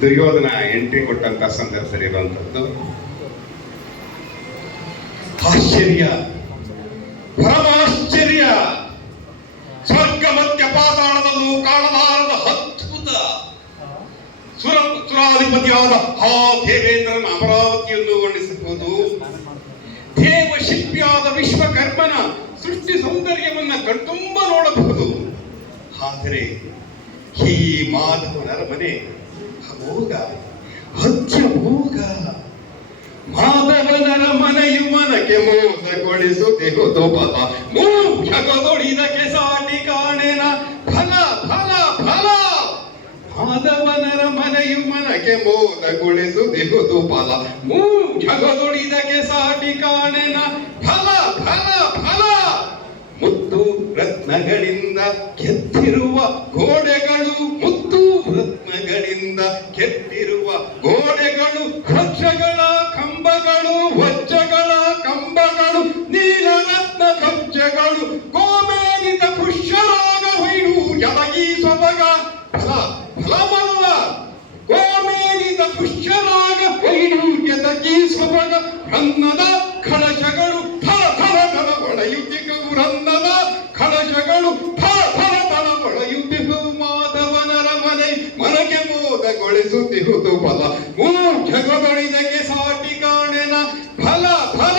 Duryodhana entry ಕೊಟ್ಟಂತ ಸಂದರ್ಭದಲ್ಲಿ ಇರುವಂತದ್ದು ಆಶ್ಚರ್ಯ, ಪರಮಾಶ್ಚರ್ಯ, ಸ್ವರ್ಗ ಮಧ್ಯ ಪಾತಾಳದಲ್ಲೂ ಕಾಣಲಾರದ ಅದ್ಭುತ. ಸುರಾಧಿಪತಿಯಾದ ಆ ದೇವೇಂದ್ರನ ಅಮರಾವತಿಯನ್ನು ವರ್ಣಿಸಬಹುದು. ದೇವ ಶಿಲ್ಪಿಯಾದ ವಿಶ್ವಕರ್ಮನ ಸೃಷ್ಟಿ ಸೌಂದರ್ಯವನ್ನ ಕಣ್ತುಂಬ ನೋಡಬಹುದು. ಆದರೆ ಈ ಮಾಧವನ ಅರಮನೆ ಅಮೋಘ, ಅತ್ಯಮೋಘ. ಮಾಧವನರ ಮನೆಯು ಮನಕ್ಕೆ ಮೋಸಗೊಳಿಸುತ್ತಿಹುದು ಬಲ, ಮೂರ್ಛಗೊಳಿದಕ್ಕೆ ಸಾಟಿ ಕಾಣೆನ ಫಲ ಫಲ ಫಲ. ಮಾಧವನರ ಮನೆಯು ಮನಕ್ಕೆ ಮೋಸಗೊಳಿಸುತ್ತಿಹುದು ಫಲ, ಮೂರ್ಛಗೊಳಿದಕ್ಕೆ ಸಾಟಿ ಕಾಣೆನ ಫಲ ಫಲ ಫಲ. ಮುತ್ತು ರತ್ನಗಳಿಂದ ಕೆತ್ತಿರುವ ಗೋಡೆಗಳು, ಮುತ್ತು ರತ್ನಗಳಿಂದ ಕೆತ್ತಿರುವ ಗೋಡೆಗಳು, ವಜ್ರಗಳ ಕಂಬಗಳು, ವಜ್ರಗಳ ಕಂಬಗಳು, ನೀಲರತ್ನ ಕಬ್ಜಗಳು, ಗೋಮೇನಿತ ಪುಷ್ಯರಾಗ ವೈಡೂರ್ಯವಾಗಿ ಸೊಬಗ ಫಲ ಫಲಮಲ್ಲ. ಗೋಮೇನಿತ ಪುಷ್ಯರಾಗ ವೈಡೂರ್ಯದಗಿ ಸೊಬಗ ರನ್ನದ ಕಳಶಗಳು ಥರ ಥರ ಥರ ಹೊಳೆಯುತ್ತಿಗೂ, ರನ್ನದ ಕಳಶಗಳು ಥರ ಥರ ಥರ ಹೊಳೆಯುತ್ತಿಗೂ. ಮಾಧವನರ ಮನೆ ಮನಕ್ಕೆ ಮೋದಗೊಳಿಸುತ್ತಿಹುದು ಫಲ, ಮೂರ್ಛಗೊಳಿದಕ್ಕೆ ಸಾಟಿ ಕಾಣೆನ ಫಲ ಫಲ